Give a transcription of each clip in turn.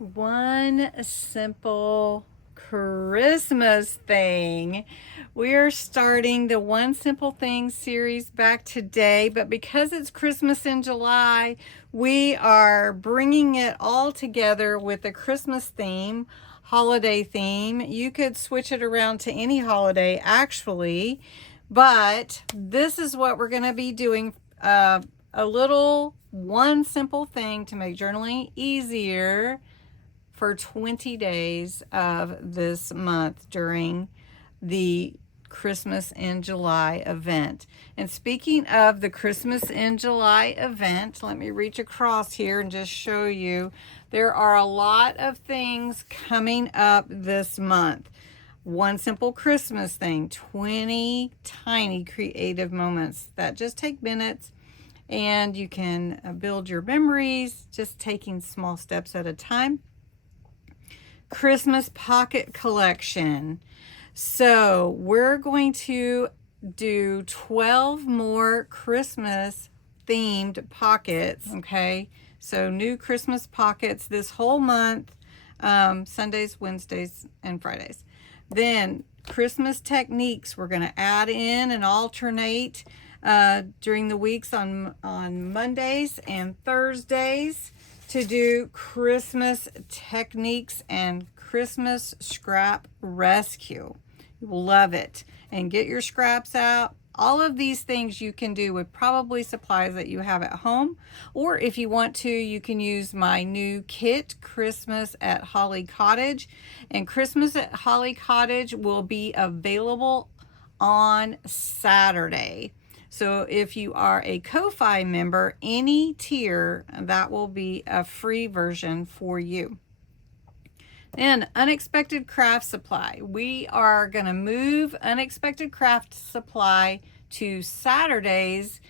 One simple Christmas thing. We are starting the One Simple Thing series back today, but because it's Christmas in July, we are bringing it all together with a Christmas theme, holiday theme. You could switch it around to any holiday actually, but this is what we're going to be doing. A little one simple thing to make journaling easier for 20 days of this month during the Christmas in July event. And speaking of the Christmas in July event, let me reach across here and just show you there are a lot of things coming up this month. One simple Christmas thing, 20 tiny creative moments that just take minutes, and you can build your memories just taking small steps at a time. Christmas pocket collection. So we're going to do 12 more Christmas themed pockets. Okay, so new Christmas pockets this whole month, Sundays, Wednesdays, and Fridays. Then Christmas techniques, we're going to add in and alternate during the weeks on Mondays and Thursdays to do Christmas techniques and Christmas scrap rescue. You will love it. And get your scraps out. All of these things you can do with probably supplies that you have at home, or if you want to, you can use my new kit, Christmas at Holly Cottage. And Christmas at Holly Cottage will be available on Saturday. So if you are a Ko-Fi member, any tier, that will be a free version for you. Then unexpected craft supply. We are going to move unexpected craft supply to Saturdays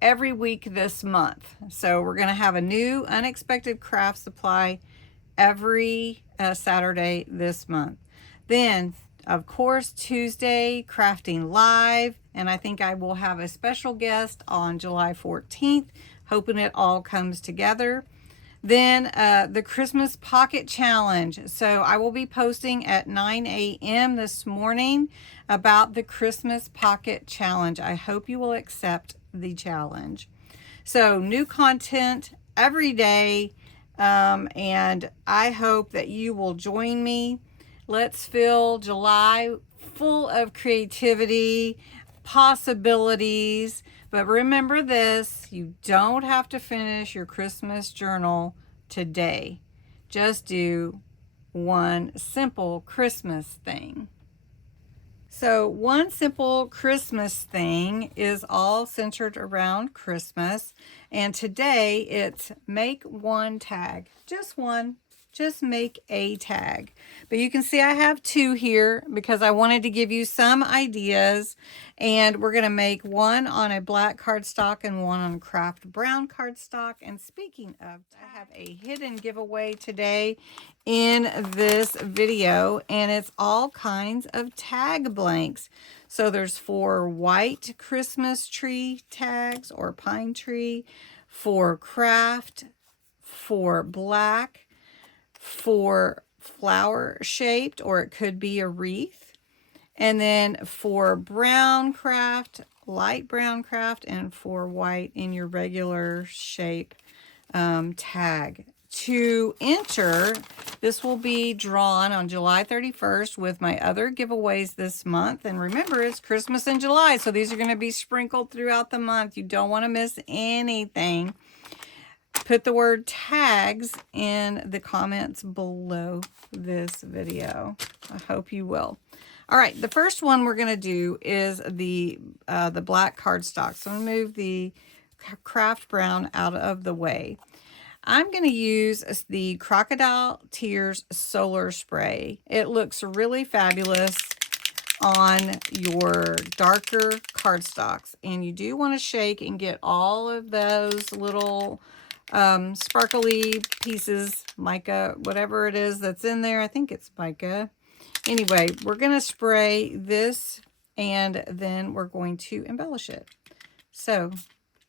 every week this month. So we're going to have a new unexpected craft supply every Saturday this month. Then, of course, Tuesday, Crafting Live. And I think I will have a special guest on July 14th, hoping it all comes together. Then the Christmas Pocket Challenge. So I will be posting at 9 a.m. this morning about the Christmas Pocket Challenge. I hope you will accept the challenge. So new content every day, and I hope that you will join me. Let's fill July full of creativity, possibilities. But remember this, you don't have to finish your Christmas journal today. Just do one simple Christmas thing. So one simple Christmas thing is all centered around Christmas. And today it's make one tag, just one. Just make a tag. But you can see I have two here because I wanted to give you some ideas. And we're going to make one on a black cardstock and one on craft brown cardstock. And speaking of, I have a hidden giveaway today in this video. And it's all kinds of tag blanks. So there's 4 white Christmas tree tags or pine tree, 4 craft, 4 black, 4 flower shaped, or it could be a wreath, and then 4 brown craft, light brown craft, and 4 white in your regular shape tag. To enter, this will be drawn on July 31st with my other giveaways this month. And remember, it's Christmas in July, so these are going to be sprinkled throughout the month. You don't want to miss anything. Put the word tags in the comments below this video. I hope you will. All right, the first one we're going to do is the black cardstock. So I'm going to move the craft brown out of the way. I'm going to use the Crocodile Tears Solar Spray. It looks really fabulous on your darker cardstocks. And you do want to shake and get all of those little sparkly pieces, mica, whatever it is that's in there. I think it's mica. Anyway, we're going to spray this and then we're going to embellish it. So I'm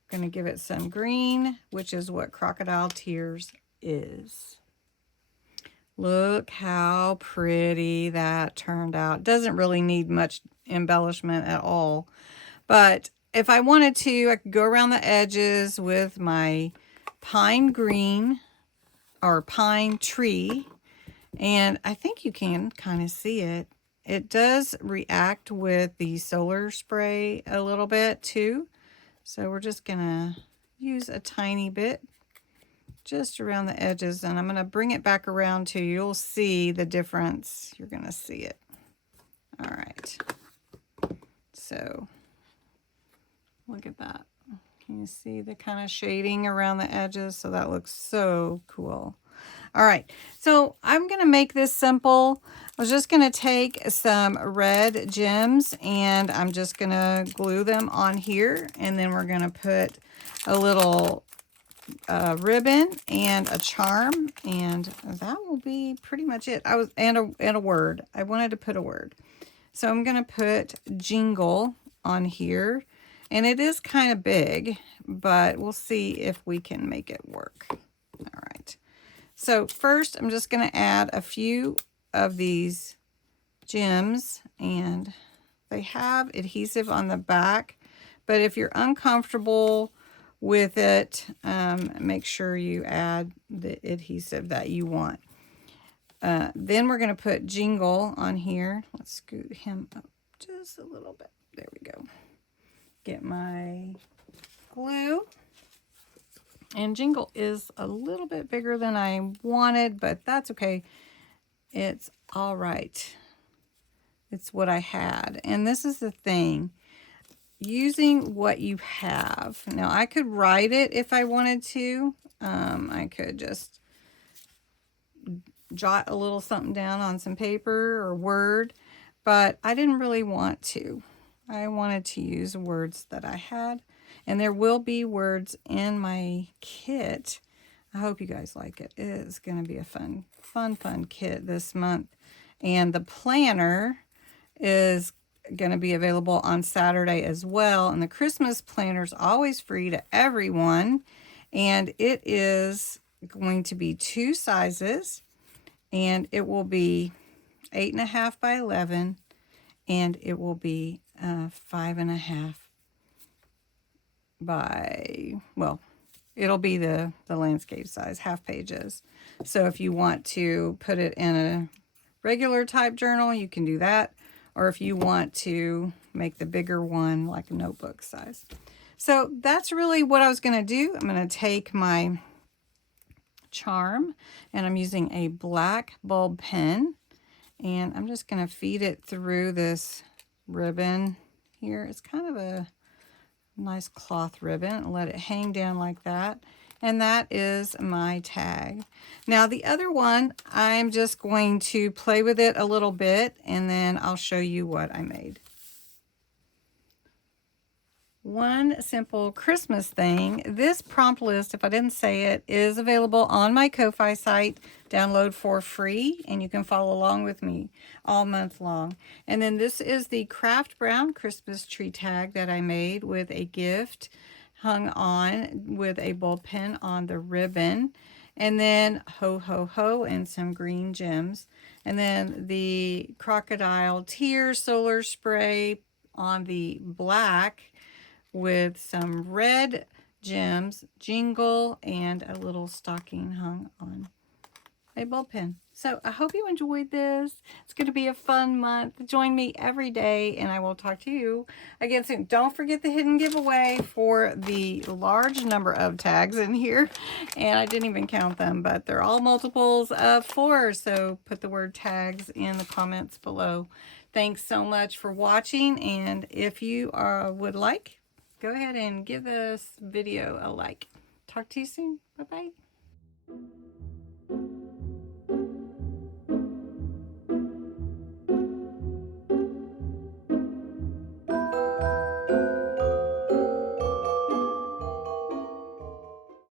going to give it some green, which is what Crocodile Tears is. Look how pretty that turned out. Doesn't really need much embellishment at all. But if I wanted to, I could go around the edges with my pine green or pine tree. And I think you can kind of see it. It does react with the solar spray a little bit too. So we're just gonna use a tiny bit just around the edges, and I'm gonna bring it back around to you. You'll see the difference. You're gonna see it. All right. So look at that. Can you see the kind of shading around the edges? So that looks so cool. All right, so I'm gonna make this simple. I was just gonna take some red gems and I'm just gonna glue them on here, and then we're gonna put a little ribbon and a charm, and that will be pretty much it. And a word. I wanted to put a word. So I'm gonna put jingle on here, and it is kind of big, but we'll see if we can make it work. All right. So first, I'm just going to add a few of these gems, and they have adhesive on the back, but if you're uncomfortable with it, make sure you add the adhesive that you want. Then we're going to put jingle on here. Let's scoot him up just a little bit. There we go. Get my glue. And jingle is a little bit bigger than I wanted, but that's okay. It's all right. It's what I had. And this is the thing, using what you have. Now, I could write it if I wanted to. I could just jot a little something down on some paper or Word, but I didn't really want to. I wanted to use words that I had. And there will be words in my kit. I hope you guys like it. It is going to be a fun kit this month. And the planner is going to be available on Saturday as well. And the Christmas planner is always free to everyone. And it is going to be 2 sizes. And it will be 8.5 by 11. And it will be 5.5 by, well, it'll be the landscape size, half pages. So if you want to put it in a regular type journal, you can do that. Or if you want to make the bigger one, like a notebook size. So that's really what I was going to do. I'm going to take my charm, and I'm using a black bulb pen, and I'm just going to feed it through this ribbon here. It's kind of a nice cloth ribbon, and let it hang down like that. And that is my tag. Now the other one, I'm just going to play with it a little bit, and then I'll show you what I made. One simple Christmas thing. This prompt list, if I didn't say it, is available on my Ko-Fi site. Download for free, and you can follow along with me all month long. And then this is the Craft Brown Christmas tree tag that I made with a gift hung on with a bulb pen on the ribbon. And then ho ho ho and some green gems. And then the crocodile tears solar spray on the black with some red gems, jingle, and a little stocking hung on a bulb pen. So I hope you enjoyed this. It's going to be a fun month. Join me every day, and I will talk to you again soon. Don't forget the hidden giveaway for the large number of tags in here. And I didn't even count them, but they're all multiples of 4. So put the word tags in the comments below. Thanks so much for watching. And if you would like, go ahead and give this video a like. Talk to you soon. Bye-bye.